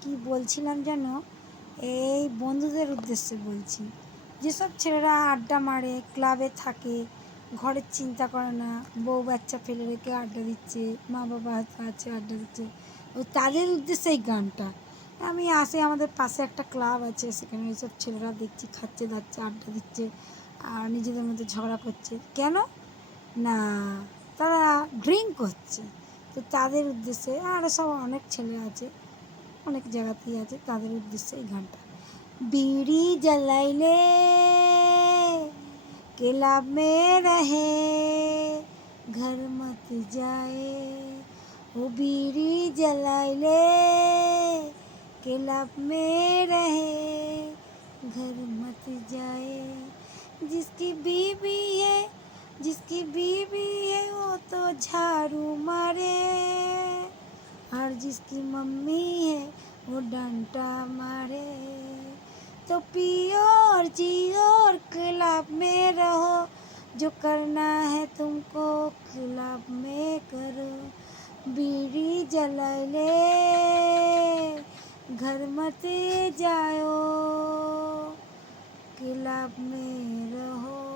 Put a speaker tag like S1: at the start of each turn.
S1: কি বলছিলাম যেন এই বন্ধুদের উদ্দেশ্যে বলছি। যেসব ছেলেরা আড্ডা মারে, ক্লাবে থাকে, ঘরের চিন্তা করে না, বউ বাচ্চা ফেলে রেখে আড্ডা দিচ্ছে, মা বাবা আছে আড্ডা দিচ্ছে, ও তাদের উদ্দেশ্যে এই গানটা। আমি আসে আমাদের পাশে একটা ক্লাব আছে, সেখানে এইসব ছেলেরা দেখছি, খাচ্ছে, দাচ্ছে, আড্ডা দিচ্ছে, আর নিজেদের মধ্যে ঝগড়া করছে। কেন? না, তারা ড্রিঙ্ক করছে। তো তাদের উদ্দেশ্যে আরও সব অনেক ছেলে আছে। অনেক জায়গাতেই আছে তাদের উদ্দেশ্যে এই গানটা
S2: বিড়ি জ্বালাইলে क्लब में रहे घर मत जाए वो बीड़ी जलाइले क्लब में रहे घर मत जाए जिसकी बीबी है जिसकी बीबी है वो तो झाड़ू मारे और जिसकी मम्मी है, वो डंडा मारे। तो पियो और जियो और क्लब में रहो। जो करना है तुमको, क्लब में करो। बीड़ी जला ले। घर मत जाओ क्लब में रहो।